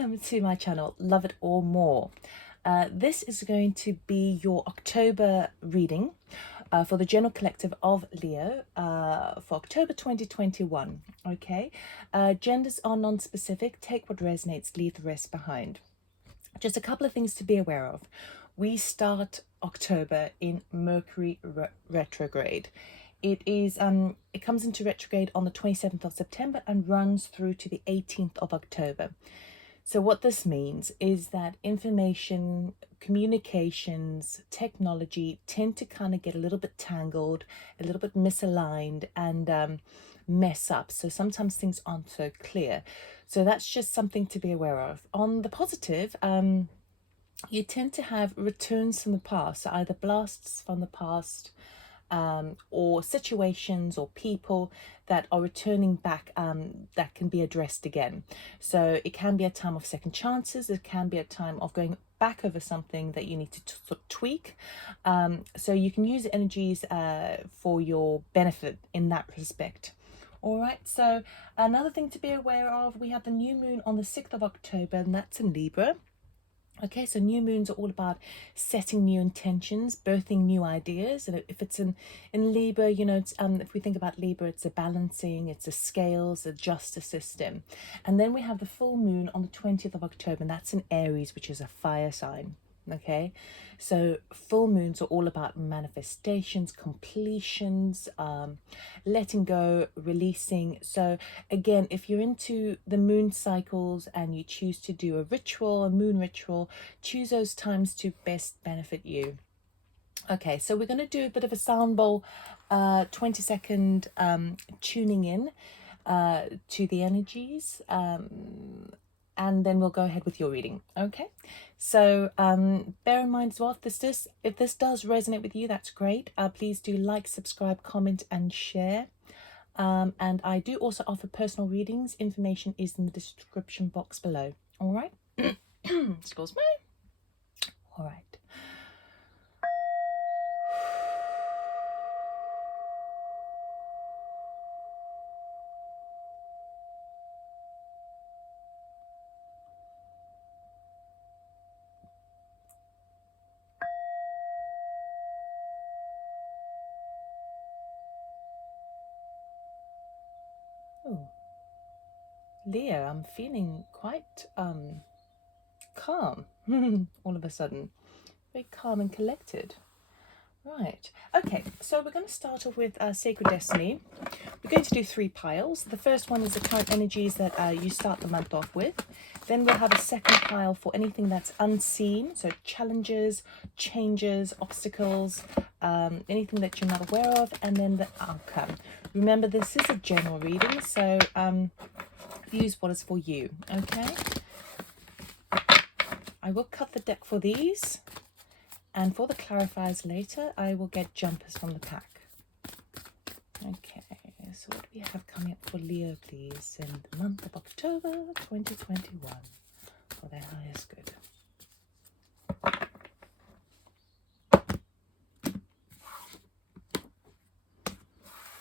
welcome to my channel, Love It or More. This is going to be your October reading for the General Collective of Leo for October 2021. Okay, genders are non-specific. Take what resonates, leave the rest behind. Just a couple of things to be aware of. We start October in Mercury retrograde. It comes into retrograde on the 27th of September and runs through to the 18th of October. So what this means is that information, communications, technology tend to kind of get a little bit tangled, a little bit misaligned, and mess up. So sometimes things aren't so clear. So that's just something to be aware of. On the positive, you tend to have returns from the past, so either blasts from the past, or situations or people that are returning back that can be addressed again. So it can be a time of second chances. It can be a time of going back over something that you need to sort of tweak. So you can use energies for your benefit in that respect. All right, so another thing to be aware of, we have the new moon on the 6th of October, and that's in Libra. Okay, so new moons are all about setting new intentions, birthing new ideas. And if it's in Libra, you know, it's, if we think about Libra, it's a balancing, it's a scales, a justice system. And then we have the full moon on the 20th of October, and that's in Aries, which is a fire sign. Okay, so full moons are all about manifestations, completions, letting go, releasing. So again, if you're into the moon cycles and you choose to do a ritual, a moon ritual, choose those times to best benefit you. Okay, so we're going to do a bit of a sound bowl, 20-second tuning in to the energies, and then we'll go ahead with your reading. Okay, so bear in mind as well, if this does resonate with you, that's great. Please do like, subscribe, comment and share. And I do also offer personal readings. Information is in the description box below. All right. Excuse me. All right. Oh, Leo, I'm feeling quite calm all of a sudden. Very calm and collected. Right, okay, so we're going to start off with Sacred Destiny. We're going to do 3 piles. The first one is the current energies that you start the month off with. Then we'll have a second pile for anything that's unseen, so challenges, changes, obstacles, anything that you're not aware of, and then the outcome. Remember, this is a general reading, so use what is for you, okay? I will cut the deck for these. And for the clarifiers later, I will get jumpers from the pack. Okay, so what do we have coming up for Leo, please, in the month of October 2021 for their highest good?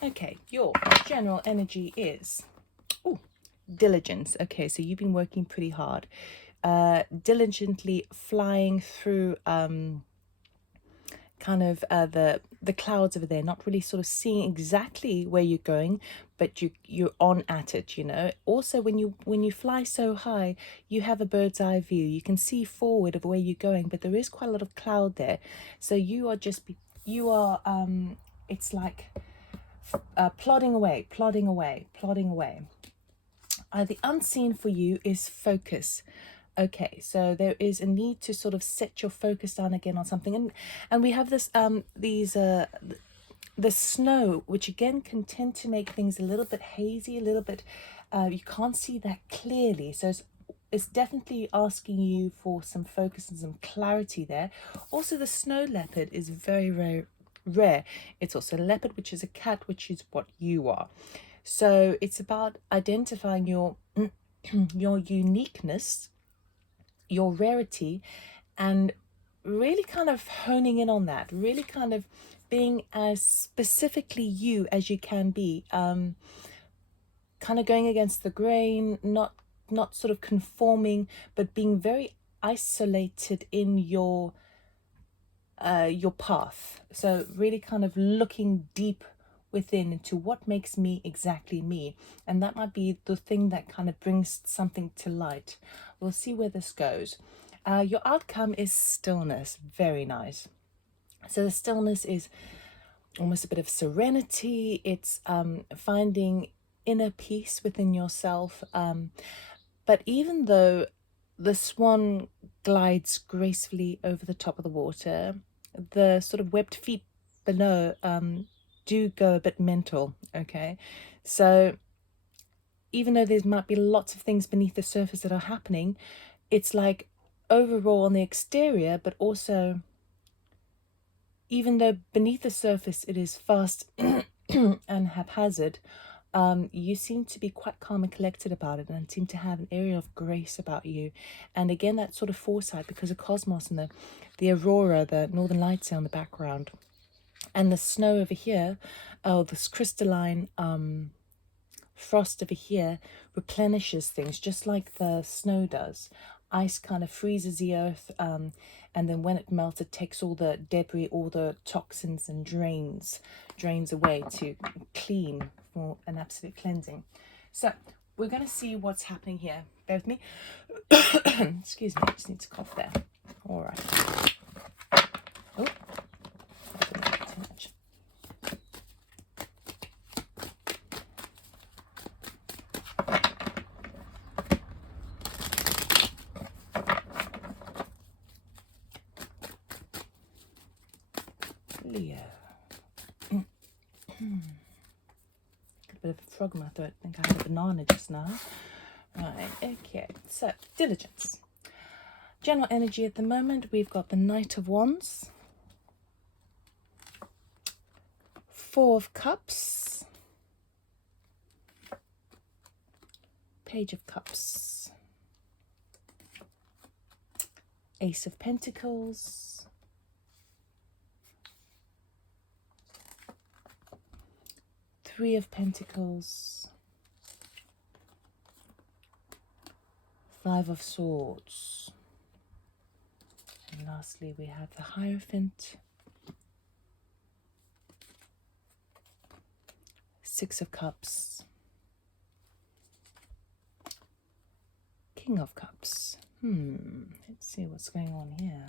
Okay, your general energy is diligence. Okay, so you've been working pretty hard, diligently flying through kind of the clouds over there, not really sort of seeing exactly where you're going, but you're on at it, you know. Also, when you fly so high, you have a bird's eye view. You can see forward of where you're going, but there is quite a lot of cloud there. So it's like plodding away. The unseen for you is focus. Okay, so there is a need to sort of set your focus down again on something, and we have this the snow, which again can tend to make things a little bit hazy, a little bit you can't see that clearly. So it's definitely asking you for some focus and some clarity there. Also, the snow leopard is very, very rare. It's also a leopard, which is a cat, which is what you are. So it's about identifying your your uniqueness, your rarity, and really kind of honing in on that, really kind of being as specifically you as you can be, kind of going against the grain, not not sort of conforming, but being very isolated in your path. So really kind of looking deep within into what makes me exactly me, and that might be the thing that kind of brings something to light. We'll see where this goes. Your outcome is stillness. Very nice. So the stillness is almost a bit of serenity. It's finding inner peace within yourself. But even though the swan glides gracefully over the top of the water, the sort of webbed feet below do go a bit mental, okay? So even though there might be lots of things beneath the surface that are happening, it's like overall on the exterior, but also even though beneath the surface it is fast and haphazard, you seem to be quite calm and collected about it, and seem to have an area of grace about you. And again, that sort of foresight, because the cosmos and the aurora, the northern lights are on the background, and the snow over here, oh, this crystalline frost over here replenishes things just like the snow does. Ice kind of freezes the earth, and then when it melts, it takes all the debris, all the toxins, and drains away to clean for an absolute cleansing. So we're going to see what's happening here. Bear with me. Excuse me, I just need to cough there. All right. Oh, too much. Leo. Got a bit of a frog in my throat. I think I had a banana just now. Right, okay. So, diligence. General energy at the moment, we've got the Knight of Wands, Four of Cups, Page of Cups, Ace of Pentacles, Three of Pentacles, Five of Swords, and lastly we have the Hierophant, Six of Cups, King of Cups. Let's see what's going on here.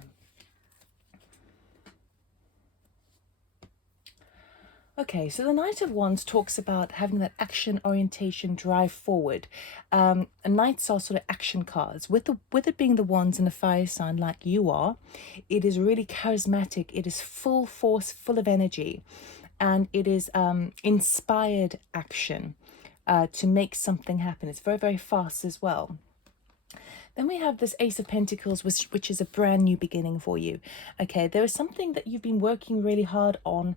Okay, so the Knight of Wands talks about having that action orientation, drive forward. Knights are sort of action cards. With it being the Wands in a fire sign like you are, it is really charismatic. It is full force, full of energy, and it is inspired action to make something happen. It's very, very fast as well. Then we have this Ace of Pentacles, which is a brand new beginning for you. Okay, there is something that you've been working really hard on,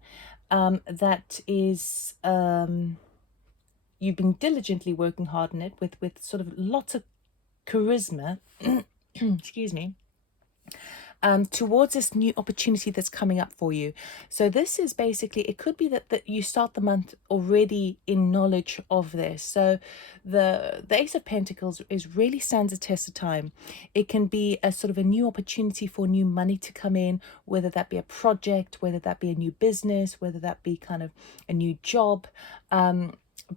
that is, you've been diligently working hard on it with sort of lots of charisma, excuse me, towards this new opportunity that's coming up for you. So this is basically, it could be that you start the month already in knowledge of this. So the Ace of Pentacles really stands a test of time. It can be a sort of a new opportunity for new money to come in, whether that be a project, whether that be a new business, whether that be kind of a new job.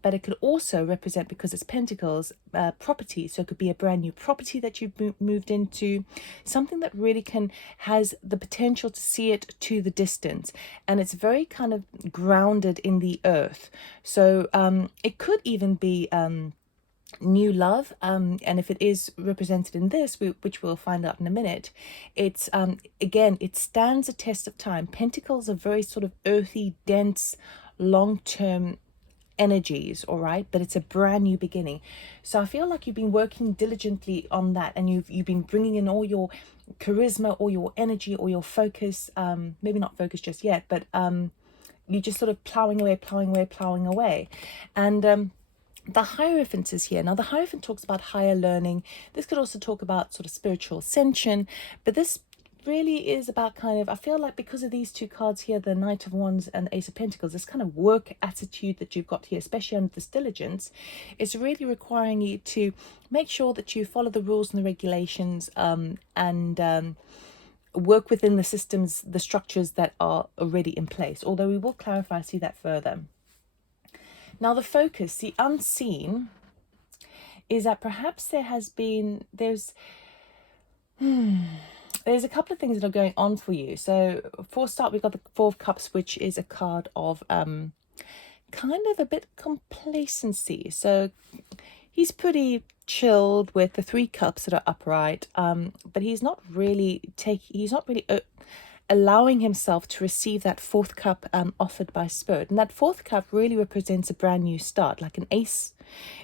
But it could also represent, because it's Pentacles, property. So it could be a brand new property that you've moved into, something that really has the potential to see it to the distance, and it's very kind of grounded in the earth. So it could even be new love, and if it is represented in this, which we'll find out in a minute, it's again, it stands a test of time. Pentacles are very sort of earthy, dense, long-term energies, all right, but it's a brand new beginning. So I feel like you've been working diligently on that, and you've been bringing in all your charisma, or your energy, or your focus, maybe not focus just yet, but you're just sort of plowing away. And the Hierophant is here. Now the Hierophant talks about higher learning. This could also talk about sort of spiritual ascension, but this really is about kind of, I feel like because of these two cards here, the Knight of Wands and the Ace of Pentacles, this kind of work attitude that you've got here, especially under this diligence, is really requiring you to make sure that you follow the rules and the regulations, and work within the systems, the structures that are already in place. Although we will clarify, see that further. Now the focus, the unseen, is that perhaps there's a couple of things that are going on for you. So for a start, we've got the Four of Cups, which is a card of kind of a bit complacency. So he's pretty chilled with the Three Cups that are upright, but he's not really allowing himself to receive that fourth cup offered by Spirit. And that fourth cup really represents a brand new start, like an ace.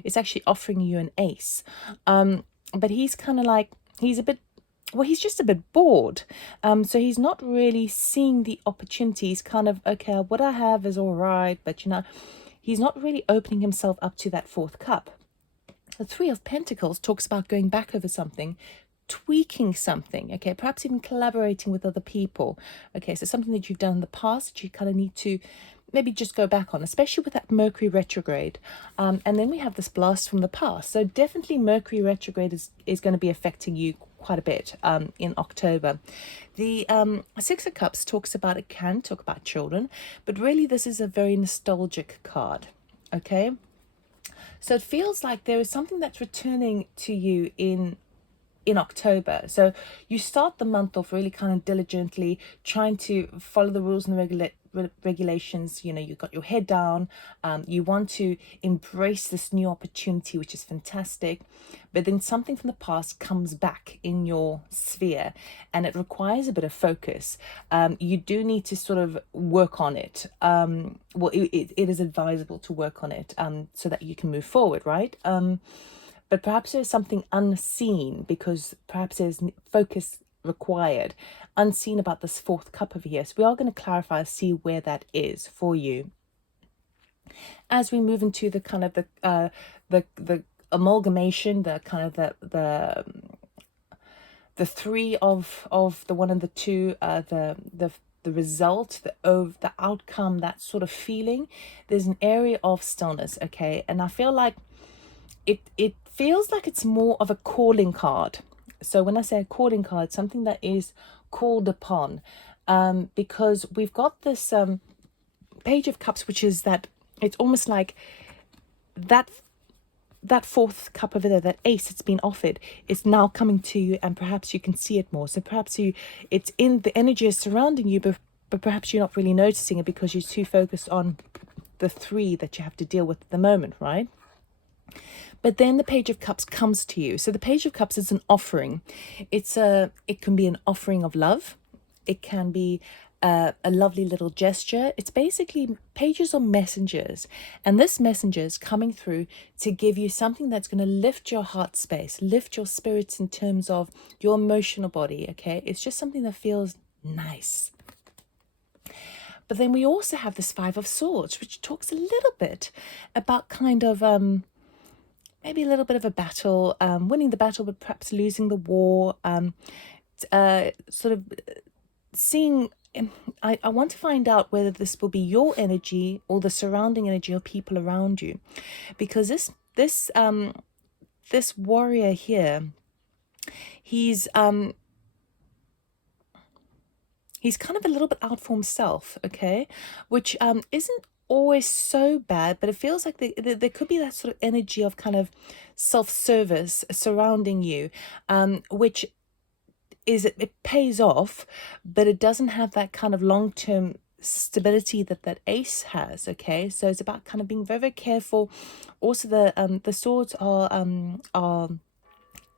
It's actually offering you an ace. But he's kind of like, he's just a bit bored. So he's not really seeing the opportunities, kind of, okay, what I have is all right, but he's not really opening himself up to that fourth cup. The Three of Pentacles talks about going back over something, tweaking something, okay, perhaps even collaborating with other people. Okay, so something that you've done in the past that you kind of need to maybe just go back on, especially with that Mercury retrograde. And then we have this blast from the past. So definitely Mercury retrograde is going to be affecting you quite a bit in October. The Six of Cups it can talk about children, but really this is a very nostalgic card, okay? So it feels like there is something that's returning to you in October. So you start the month off really kind of diligently, trying to follow the rules and the regulations. You've got your head down. You want to embrace this new opportunity, which is fantastic. But then something from the past comes back in your sphere, and it requires a bit of focus. You do need to sort of work on it. Well, it is advisable to work on it so that you can move forward, right? But perhaps there's something unseen, because perhaps there's focus required, unseen about this fourth cup over here. So we are going to clarify, see where that is for you. As we move into the kind of the amalgamation, the kind of the three of the one and the two, the result, the outcome, that sort of feeling. There's an area of stillness, okay, and I feel like it feels like it's more of a calling card. So when I say a calling card, something that is called upon, because we've got this Page of Cups, which is that it's almost like that fourth cup over there, that ace that's been offered, is now coming to you, and perhaps you can see it more. So perhaps it's in the energy is surrounding you, but perhaps you're not really noticing it because you're too focused on the three that you have to deal with at the moment, right? But then the Page of Cups comes to you. So the Page of Cups is an offering. It can be an offering of love. It can be a lovely little gesture. It's basically, pages are messengers. And this messenger is coming through to give you something that's going to lift your heart space, lift your spirits in terms of your emotional body, okay? It's just something that feels nice. But then we also have this Five of Swords, which talks a little bit about kind of maybe a little bit of a battle, winning the battle, but perhaps losing the war, sort of seeing. I want to find out whether this will be your energy or the surrounding energy of people around you, because this warrior here, he's kind of a little bit out for himself, okay, which isn't always so bad, but it feels like there could be that sort of energy of kind of self-service surrounding you, which is it pays off, but it doesn't have that kind of long-term stability that ace has, okay? So it's about kind of being very, very careful. Also the swords are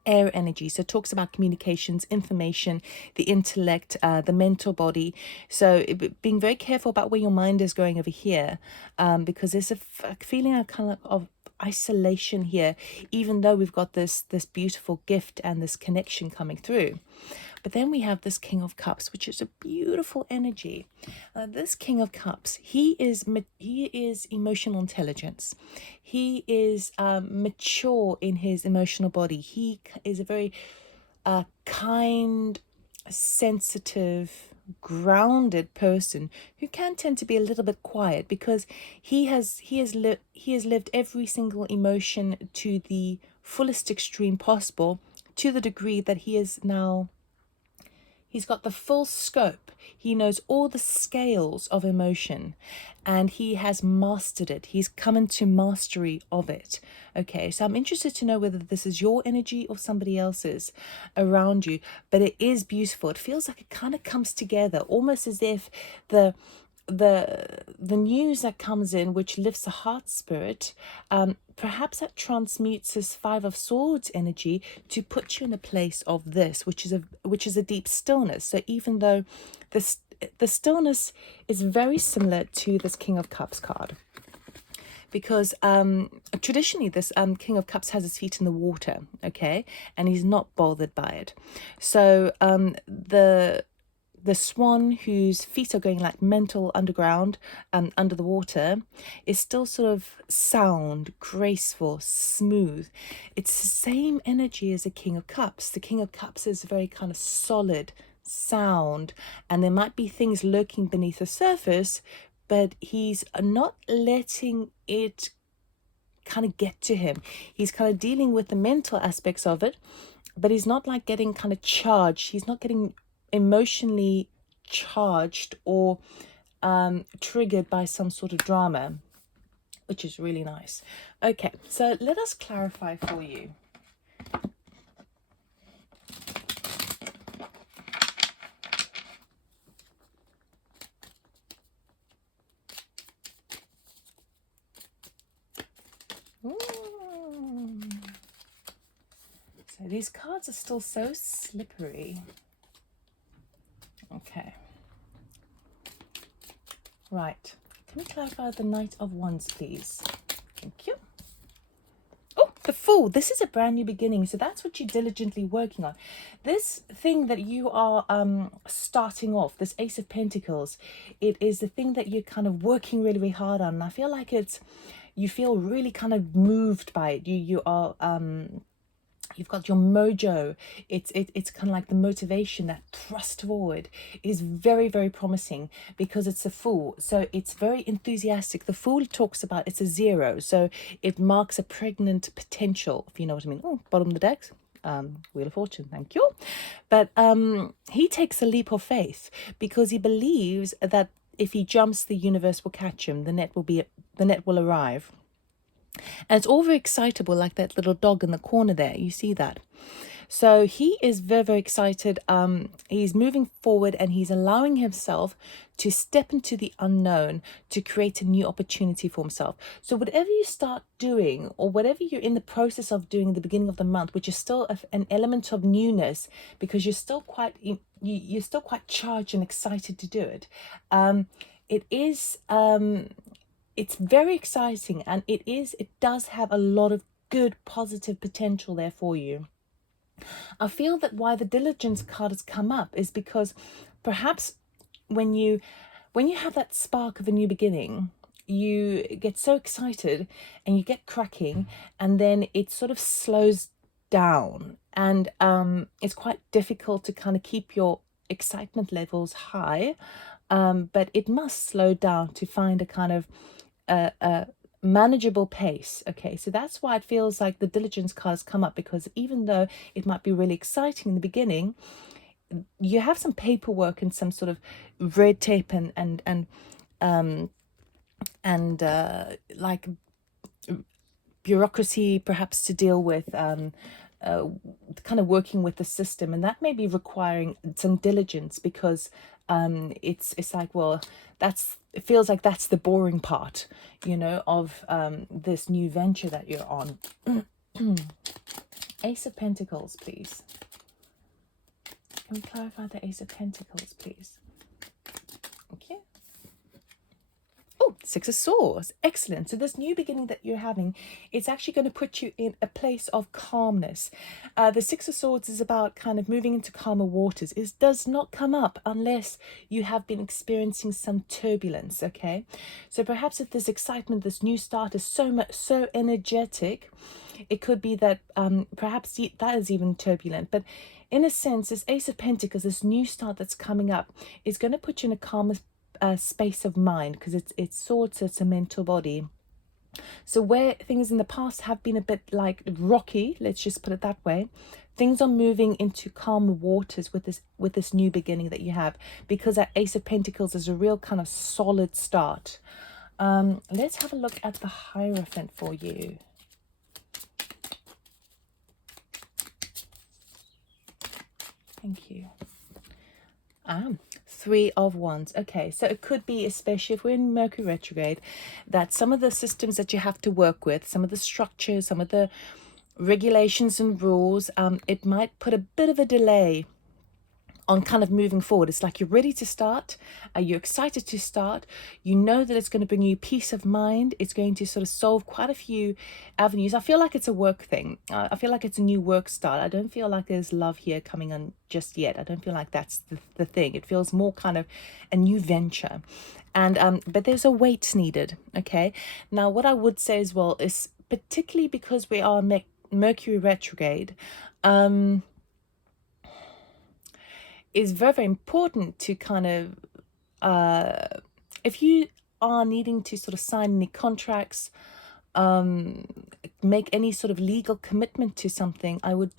air energy, so it talks about communications, information, the intellect, the mental body. So being very careful about where your mind is going over here, because there's a feeling of isolation here, even though we've got this beautiful gift and this connection coming through. But then we have this King of Cups, which is a beautiful energy. This King of Cups, he is emotional intelligence. He is mature in his emotional body. He is a very kind, sensitive, grounded person who can tend to be a little bit quiet, because he has lived every single emotion to the fullest extreme possible, to the degree that he's got the full scope. He knows all the scales of emotion, and he has mastered it. He's come into mastery of it. Okay, so I'm interested to know whether this is your energy or somebody else's around you, but it is beautiful. It feels like it kind of comes together, almost as if the the news that comes in, which lifts the heart spirit, perhaps that transmutes this Five of Swords energy to put you in a place of this, which is a deep stillness. So even though the stillness is very similar to this King of Cups card, because traditionally this King of Cups has his feet in the water, okay, and he's not bothered by it. So the swan, whose feet are going like mental underground, under the water, is still sort of sound, graceful, smooth. It's the same energy as the King of Cups. The King of Cups is very kind of solid, sound, and there might be things lurking beneath the surface, but he's not letting it kind of get to him. He's kind of dealing with the mental aspects of it, but he's not like getting kind of charged. He's not getting emotionally charged or triggered by some sort of drama, which is really nice. Okay, so let us clarify for you. Ooh. So these cards are still so slippery. Okay. Right. Can we clarify the Knight of Wands, please? Thank you. Oh, the Fool. This is a brand new beginning. So that's what you're diligently working on. This thing that you are starting off, this Ace of Pentacles, it is the thing that you're kind of working really, really hard on. And I feel like you feel really kind of moved by it. You are you've got your mojo. It's kind of like the motivation, that thrust forward is very, very promising, because it's a Fool, so it's very enthusiastic. The Fool talks about, it's a 0, so it marks a pregnant potential, if you know what I mean. Oh, bottom of the decks, Wheel of Fortune, thank you. But he takes a leap of faith, because he believes that if he jumps, the universe will catch him. The net will arrive. And it's all very excitable, like that little dog in the corner there. You see that? So he is very, very excited. He's moving forward, and he's allowing himself to step into the unknown, to create a new opportunity for himself. So whatever you start doing, or whatever you're in the process of doing at the beginning of the month, which is still an element of newness, because you're still quite charged and excited to do it. It's very exciting, and it does have a lot of good positive potential there for you. I feel that why the diligence card has come up is because perhaps when you have that spark of a new beginning, you get so excited and you get cracking, and then it sort of slows down, and it's quite difficult to kind of keep your excitement levels high, but it must slow down to find a kind of a manageable pace. Okay, so that's why it feels like the diligence card has come up, because even though it might be really exciting in the beginning, you have some paperwork and some sort of red tape and like bureaucracy perhaps to deal with, kind of working with the system, and that may be requiring some diligence, because it's like, well, it feels like that's the boring part, of this new venture that you're on. Ace of Pentacles, please. Can we clarify the Ace of Pentacles, please? Okay. Oh, Six of Swords. Excellent. So this new beginning that you're having, it's actually going to put you in a place of calmness. The Six of Swords is about kind of moving into calmer waters. It does not come up unless you have been experiencing some turbulence, okay? So perhaps if this excitement, this new start is so energetic, it could be that perhaps that is even turbulent. But in a sense, this Ace of Pentacles, this new start that's coming up, is going to put you in a calmer space of mind, because it's swords, so it's a mental body. So where things in the past have been a bit like rocky, let's just put it that way, things are moving into calmer waters with this new beginning that you have, because that Ace of Pentacles is a real kind of solid start. Let's have a look at the Hierophant for you. Thank you. Three of Wands. Okay, so it could be, especially if we're in Mercury retrograde, that some of the systems that you have to work with, some of the structures, some of the regulations and rules, it might put a bit of a delay on kind of moving forward. It's like you're ready to start, you're excited to start, you know that it's going to bring you peace of mind, it's going to sort of solve quite a few avenues. I feel like it's a work thing. I feel like it's a new work start. I don't feel like there's love here coming on just yet. I don't feel like that's the thing. It feels more kind of a new venture. And but there's a wait needed, okay? Now what I would say as well is, particularly because we are Mercury retrograde, is very, very important to kind of, if you are needing to sort of sign any contracts, make any sort of legal commitment to something, I would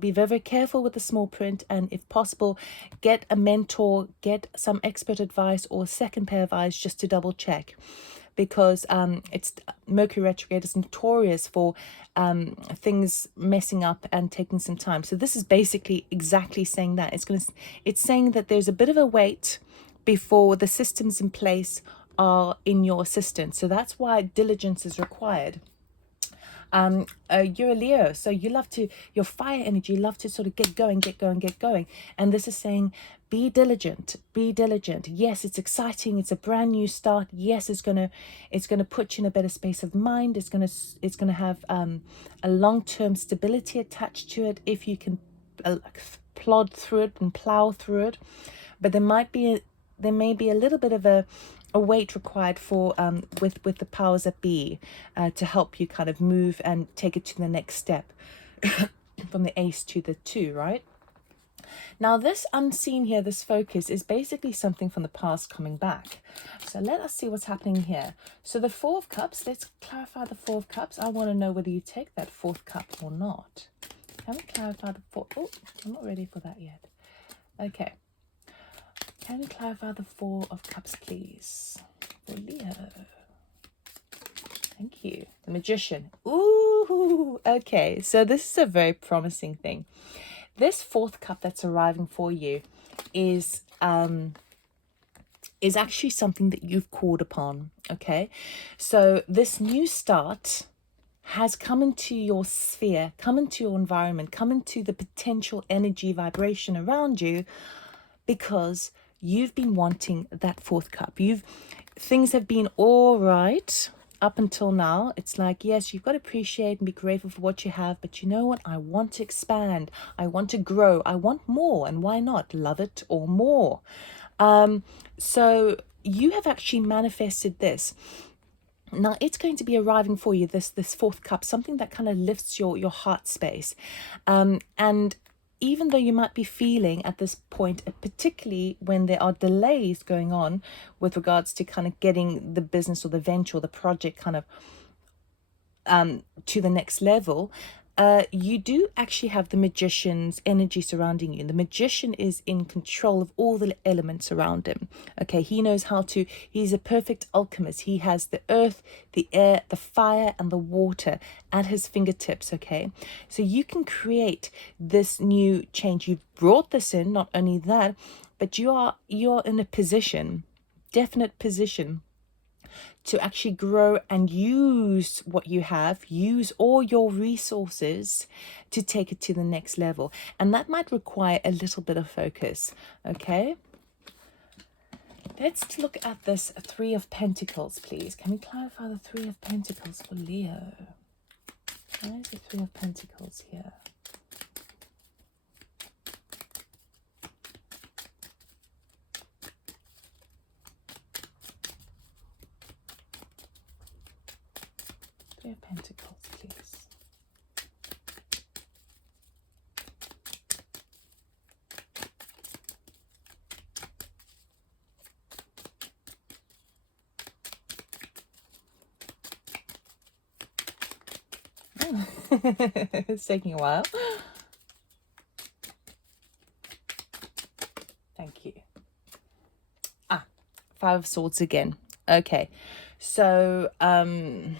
be very, very careful with the small print, and if possible, get a mentor, get some expert advice or a second pair of eyes just to double check. Because it's Mercury retrograde is notorious for things messing up and taking some time. So this is basically exactly saying that. It's saying that there's a bit of a wait before the systems in place are in your assistance. So that's why diligence is required. You're a Leo, so your fire energy, you love to sort of get going. And this is saying, be diligent. Yes, it's exciting. It's a brand new start. Yes, it's gonna put you in a better space of mind. It's gonna have a long-term stability attached to it if you can plod through it and plow through it. But there may be a little bit of a wait required for with the powers that be to help you kind of move and take it to the next step from the Ace to the 2, right? Now this unseen here, this focus, is basically something from the past coming back. So let us see what's happening here. So the Four of Cups, let's clarify the Four of Cups. I want to know whether you take that fourth cup or not. Can we clarify the four? Oh, I'm not ready for that yet. Okay. Can we clarify the Four of Cups, please? For Leo. Thank you. The Magician. Ooh, okay. So this is a very promising thing. This fourth cup that's arriving for you is actually something that you've called upon, okay? So this new start has come into your sphere, come into your environment, come into the potential energy vibration around you, because you've been wanting that fourth cup. Things have been all right up until now. It's like, yes, you've got to appreciate and be grateful for what you have, but you know what? I want to expand. I want to grow. I want more. And why not? Love it or more. So you have actually manifested this. Now it's going to be arriving for you, this fourth cup, something that kind of lifts your heart space. And even though you might be feeling at this point, particularly when there are delays going on with regards to kind of getting the business or the venture or the project kind of to the next level, you do actually have the Magician's energy surrounding you. The Magician is in control of all the elements around him. Okay, he knows he's a perfect alchemist. He has the earth, the air, the fire, and the water at his fingertips. Okay, so you can create this new change. You've brought this in, not only that, but you're in a definite position to actually grow and use what you have, use all your resources to take it to the next level. And that might require a little bit of focus, okay? Let's look at this Three of Pentacles, please. Can we clarify the Three of Pentacles for Leo? Why is the Three of Pentacles here? Three of Pentacles, please. It's taking a while. Thank you. Five of Swords again. Okay, so I'm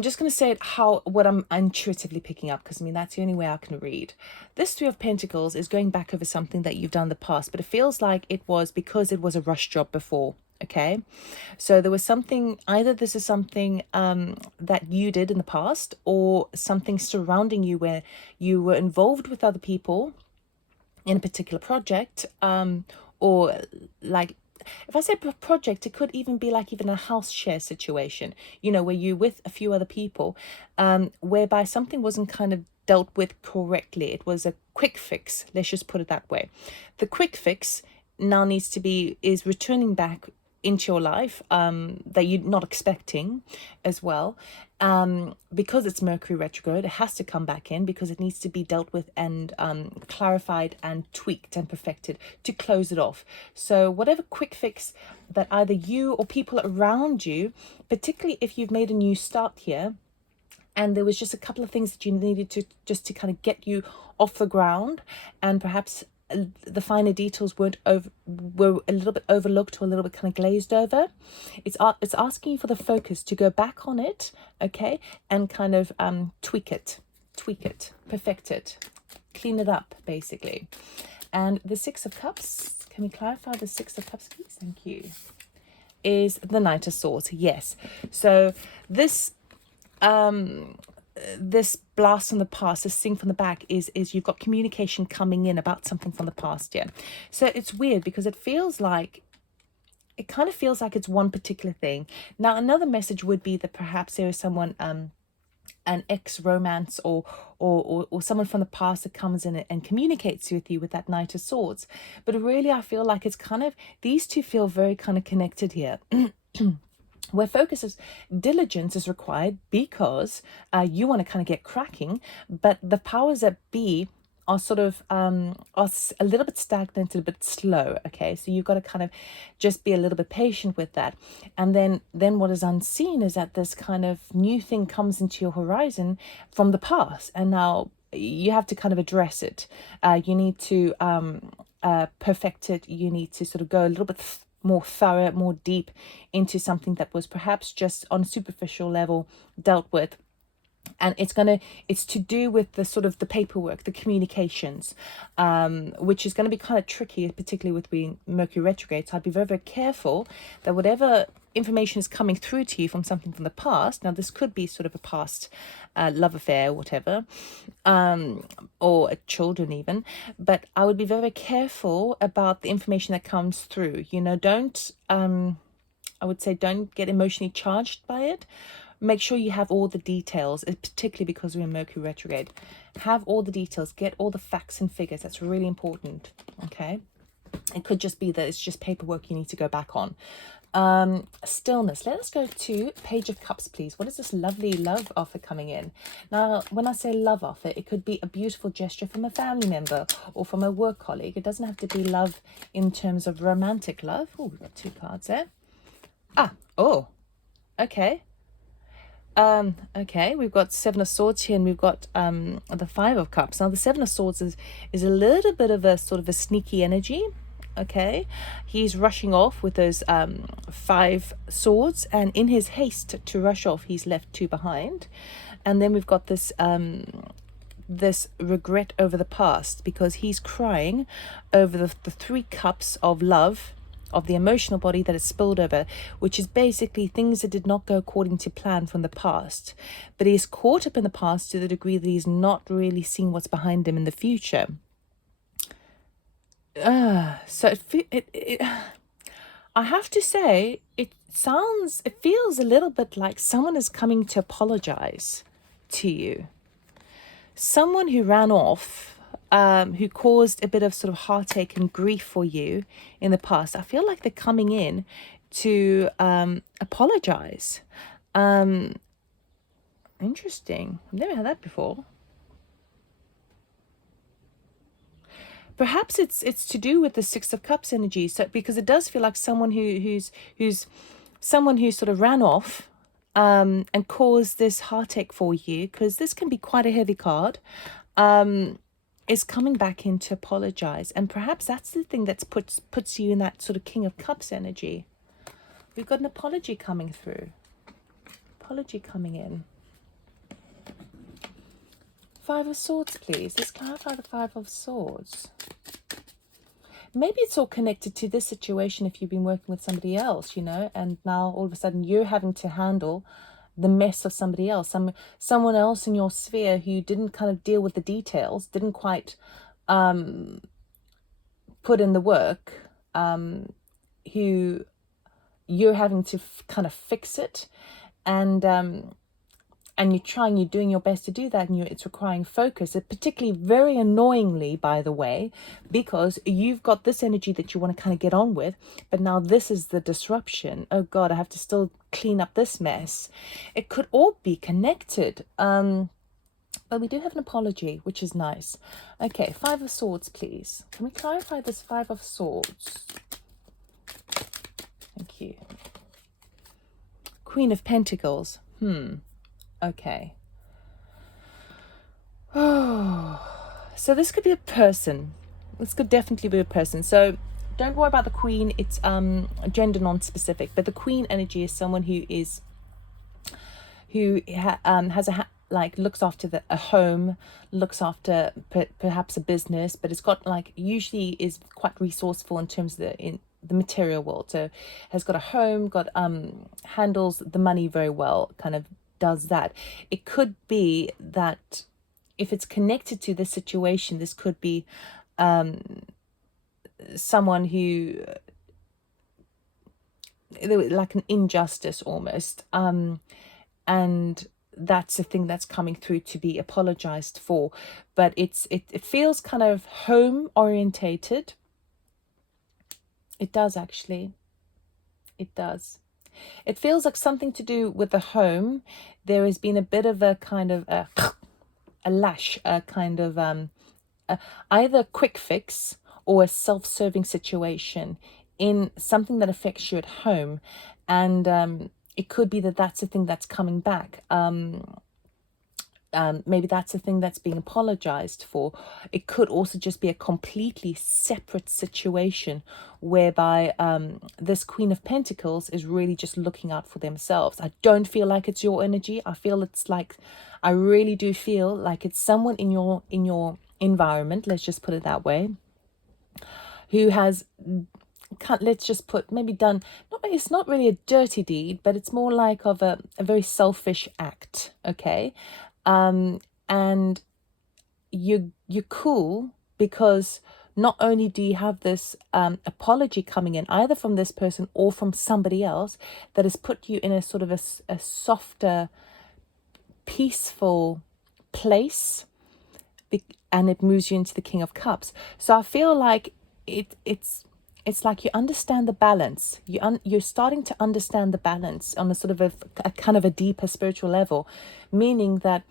just going to say what I'm intuitively picking up, because I mean that's the only way I can read. This Three of Pentacles is going back over something that you've done in the past, but it feels like it was because it was a rush job before. Okay, so there was something, either this is something that you did in the past, or something surrounding you where you were involved with other people in a particular project, or like, if I say project, it could even be like even a house share situation, you know, where you with a few other people, whereby something wasn't kind of dealt with correctly. It was a quick fix, let's just put it that way. The quick fix now is returning back into your life, that you're not expecting as well, because it's Mercury retrograde. It has to come back in because it needs to be dealt with and clarified and tweaked and perfected to close it off. So whatever quick fix that either you or people around you, particularly if you've made a new start here and there was just a couple of things that you needed to kind of get you off the ground, and perhaps the finer details were a little bit overlooked or a little bit kind of glazed over. It's asking you for the focus to go back on it, okay, and kind of tweak it, perfect it, clean it up, basically. And the Six of Cups, can we clarify the Six of Cups, please? Thank you. Is the Knight of Swords. Yes, so this blast from the past, this thing from the back, is you've got communication coming in about something from the past. Yeah, so it's weird because it kind of feels like it's one particular thing. Now another message would be that perhaps there is someone, an ex-romance or someone from the past that comes in and communicates with you with that Knight of Swords. But really I feel like it's kind of, these two feel very kind of connected here. Where diligence is required because you want to kind of get cracking, but the powers that be are sort of are a little bit stagnant, a little bit slow. Okay, so you've got to kind of just be a little bit patient with that. And then what is unseen is that this kind of new thing comes into your horizon from the past, and now you have to kind of address it. You need to perfect it. You need to sort of go a little bit more thorough, more deep into something that was perhaps just on a superficial level dealt with. And it's to do with the sort of the paperwork, the communications, which is going to be kind of tricky, particularly with being Mercury retrograde. So I'd be very, very careful that whatever information is coming through to you from something from the past, now this could be sort of a past love affair or whatever, or children even, but I would be very, very careful about the information that comes through. You know, I would say don't get emotionally charged by it. Make sure you have all the details, particularly because we're in Mercury retrograde. Have all the details, get all the facts and figures. That's really important, okay? It could just be that it's just paperwork you need to go back on. Stillness. Let us go to Page of Cups, please. What is this lovely love offer coming in? Now, when I say love offer, it could be a beautiful gesture from a family member or from a work colleague. It doesn't have to be love in terms of romantic love. Oh, we've got two cards there. Okay. Okay, we've got Seven of Swords here, and we've got the Five of Cups. Now the Seven of Swords is a little bit of a sort of a sneaky energy. Okay, he's rushing off with those five swords, and in his haste to rush off, he's left two behind. And then we've got this this regret over the past, because he's crying over the three cups of love, of the emotional body that is spilled over, which is basically things that did not go according to plan from the past. But he's caught up in the past to the degree that he's not really seeing what's behind him in the future. So I have to say, it feels a little bit like someone is coming to apologize to you. Someone who ran off, who caused a bit of sort of heartache and grief for you in the past. I feel like they're coming in to apologize. Interesting. I've never had that before. Perhaps it's to do with the Six of Cups energy. So because it does feel like someone who's someone who sort of ran off and caused this heartache for you, because this can be quite a heavy card, is coming back in to apologize. And perhaps that's the thing that puts you in that sort of King of Cups energy. We've got an apology coming through. Apology coming in. Five of Swords, please. Let's clarify the Five of Swords. Maybe it's all connected to this situation if you've been working with somebody else, you know, and now all of a sudden you're having to handle the mess of somebody else, someone else in your sphere who didn't kind of deal with the details, didn't quite put in the work, who you're having to kind of fix it, and you're doing your best to do that, and it's requiring focus. It particularly very annoyingly, by the way, because you've got this energy that you want to kind of get on with, but now this is the disruption. Oh God, I have to still clean up this mess. It could all be connected. But we do have an apology, which is nice. Okay, Five of Swords, please. Can we clarify this Five of Swords? Thank you. Queen of Pentacles. Okay. Oh, so this could be a person. This could definitely be a person. So don't worry about the Queen. It's gender non-specific, but the Queen energy is someone who has looks after a home, looks after perhaps a business, but it's got usually is quite resourceful in terms of the material world. So has got a home, handles the money very well, kind of does that. It could be that if it's connected to this situation, this could be someone who like an injustice almost, and that's the thing that's coming through to be apologized for. But it feels kind of home orientated. It does actually. It does. It feels like something to do with the home. There has been a bit of a kind of a lash, a kind of either a quick fix or a self-serving situation in something that affects you at home. And it could be that that's the thing that's coming back. Maybe that's the thing that's being apologized for. It could also just be a completely separate situation whereby this Queen of Pentacles is really just looking out for themselves. I don't feel like it's your energy. I really do feel like it's someone in your environment, let's just put it that way, who has, let's just put, maybe done, it's not really a dirty deed, but it's more like of a very selfish act, okay? And you're cool because not only do you have this apology coming in either from this person or from somebody else that has put you in a sort of a softer, peaceful place, and it moves you into the King of Cups. So I feel like it's like you understand the balance. You're starting to understand the balance on a sort of a kind of a deeper spiritual level, meaning that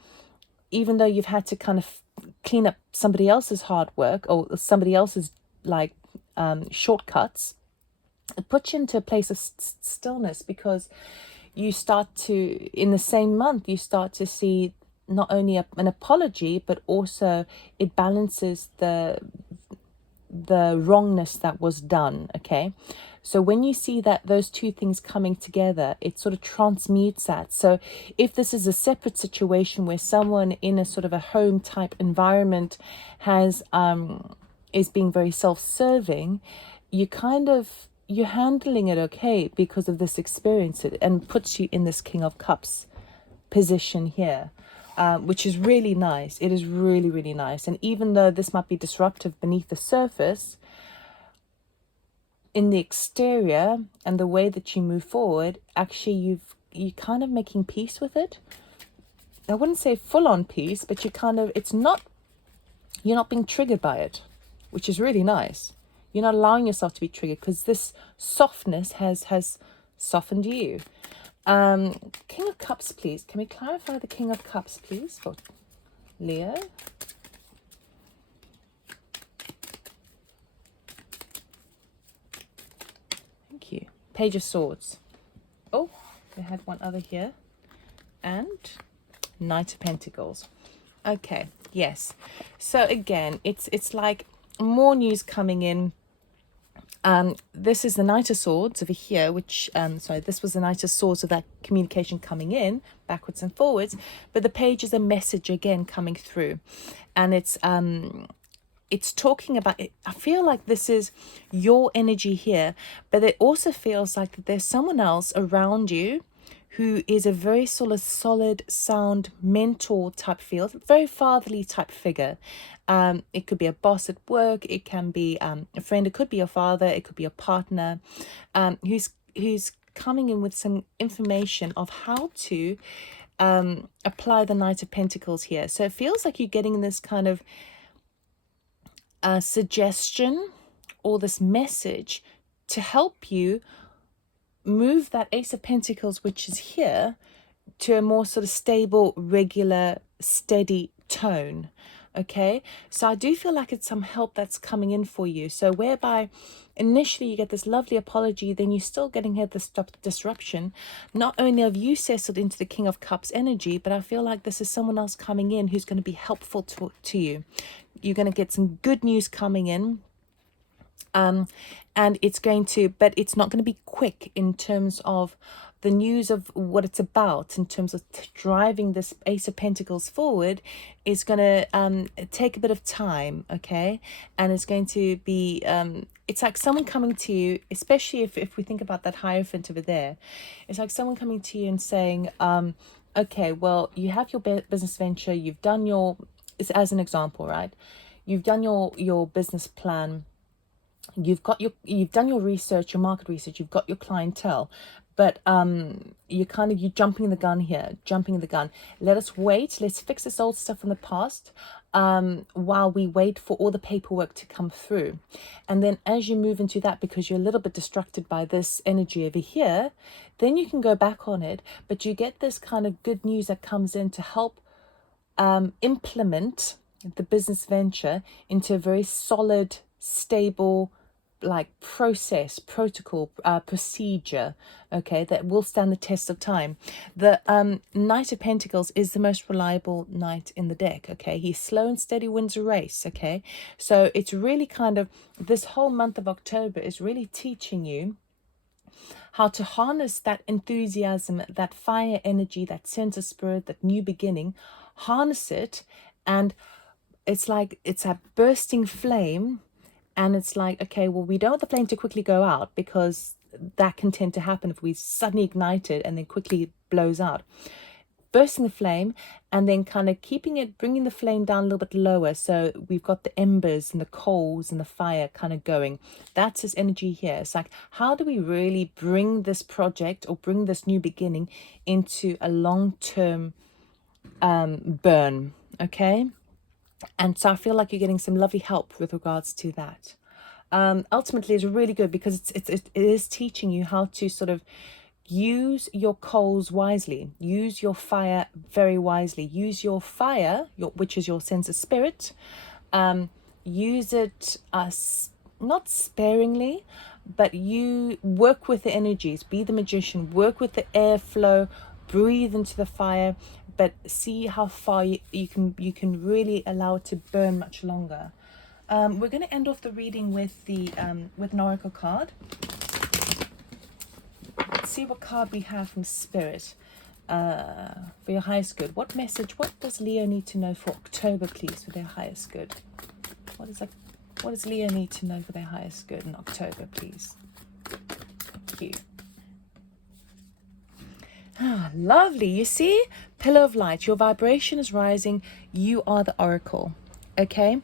even though you've had to kind of clean up somebody else's hard work or somebody else's shortcuts, it puts you into a place of stillness, because you start to, in the same month, you start to see not only an apology, but also it balances the wrongness that was done. Okay, so when you see that those two things coming together, it sort of transmutes that. So if this is a separate situation where someone in a sort of a home type environment has is being very self-serving, you're handling it okay because of this experience, and puts you in this King of Cups position here. Which is really nice. It is really, really nice. And even though this might be disruptive beneath the surface, in the exterior and the way that you move forward, actually you're kind of making peace with it. I wouldn't say full on peace, but you're not being triggered by it, which is really nice. You're not allowing yourself to be triggered because this softness has softened you. King of Cups, please. Can we clarify the King of Cups, please, for Leo? Thank you. Page of Swords. Oh, we had one other here. And Knight of Pentacles. Okay, yes. So again, it's like more news coming in. This is the Knight of Swords over here, which, sorry, this was the Knight of Swords, so that communication coming in backwards and forwards. But the page is a message again coming through. And it's talking about it. I feel like this is your energy here, but it also feels like that there's someone else around you who is a very sort of solid, sound mentor type feel, very fatherly type figure. It could be a boss at work, it can be a friend, it could be a father, it could be a partner, who's coming in with some information of how to apply the Knight of Pentacles here. So it feels like you're getting this kind of suggestion or this message to help you move that Ace of Pentacles, which is here, to a more sort of stable, regular, steady tone. Okay, so I do feel like it's some help that's coming in for you. So whereby initially you get this lovely apology, then you're still getting here this disruption. Not only have you settled into the King of Cups energy, but I feel like this is someone else coming in who's going to be helpful to you. You're going to get some good news coming in. And it's going to, but it's not going to be quick in terms of the news of what it's about, in terms of driving this Ace of Pentacles forward is going to take a bit of time, okay? And it's going to be, it's like someone coming to you, especially if we think about that Hierophant over there, it's like someone coming to you and saying, okay, well, you have your business venture, you've done your, as an example, right? You've done your business plan, you've done your research, your market research, you've got your clientele, but you're jumping the gun. Let us wait, let's fix this old stuff from the past while we wait for all the paperwork to come through. And then as you move into that, because you're a little bit distracted by this energy over here, then you can go back on it, but you get this kind of good news that comes in to help implement the business venture into a very solid, stable, like process, protocol, procedure, okay, that will stand the test of time. The Knight of Pentacles is the most reliable knight in the deck, okay? He's slow and steady, wins a race, okay? So it's really kind of, this whole month of October is really teaching you how to harness that enthusiasm, that fire energy, that sense of spirit, that new beginning, harness it. And it's like, it's a bursting flame. And it's like, okay, well, we don't want the flame to quickly go out, because that can tend to happen if we suddenly ignite it and then quickly blows out. Bursting the flame and then kind of keeping it, bringing the flame down a little bit lower. So we've got the embers and the coals and the fire kind of going. That's this energy here. It's like, how do we really bring this project or bring this new beginning into a long-term burn, okay? And so I feel like you're getting some lovely help with regards to that. Ultimately, it's really good because it is teaching you how to sort of use your coals wisely, use your fire very wisely, use your fire, which is your sense of spirit, use it not sparingly, but you work with the energies, be the magician, work with the airflow, breathe into the fire, but see how far you can really allow it to burn much longer. We're going to end off the reading with an oracle card. Let's see what card we have from Spirit for your highest good. What message? What does Leo need to know for October, please, for their highest good? What does Leo need to know for their highest good in October, please? Thank you. Ah, lovely. You see, pillar of light, your vibration is rising. You are the oracle, okay?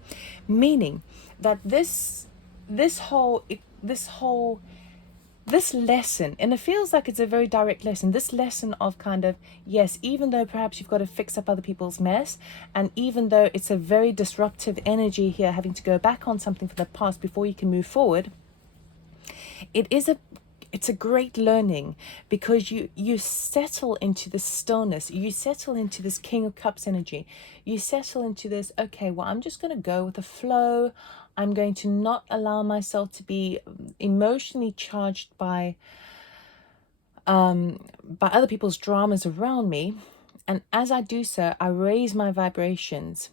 Meaning that this whole this lesson, and it feels like it's a very direct lesson, this lesson of kind of, yes, even though perhaps you've got to fix up other people's mess, and even though it's a very disruptive energy here, having to go back on something from the past before you can move forward, it's a great learning, because you settle into this stillness, you settle into this King of Cups energy, you settle into this, okay, well, I'm just going to go with the flow. I'm going to not allow myself to be emotionally charged by other people's dramas around me. And as I do so, I raise my vibrations.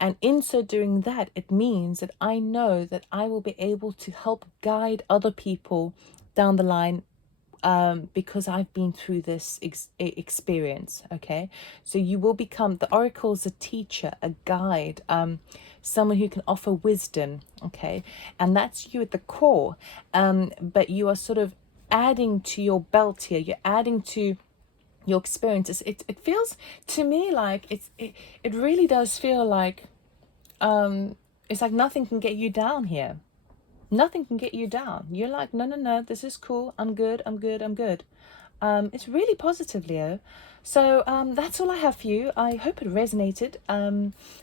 And in so doing that, it means that I know that I will be able to help guide other people down the line, because I've been through this experience. Okay, so you will become, the oracle is a teacher, a guide, someone who can offer wisdom. Okay, and that's you at the core, but you are sort of adding to your belt here, you're adding to your experiences. It feels to me like it really does feel like it's like nothing can get you down here. Nothing can get you down. You're like, no, no, no, this is cool. I'm good. I'm good. I'm good. It's really positive, Leo. So that's all I have for you. I hope it resonated.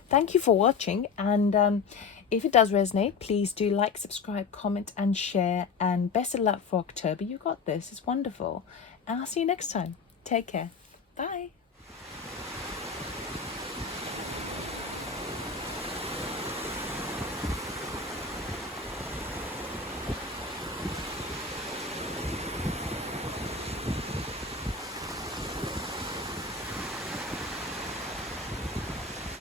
Thank you for watching. And if it does resonate, please do like, subscribe, comment, and share. And best of luck for October. You got this. It's wonderful. And I'll see you next time. Take care. Bye.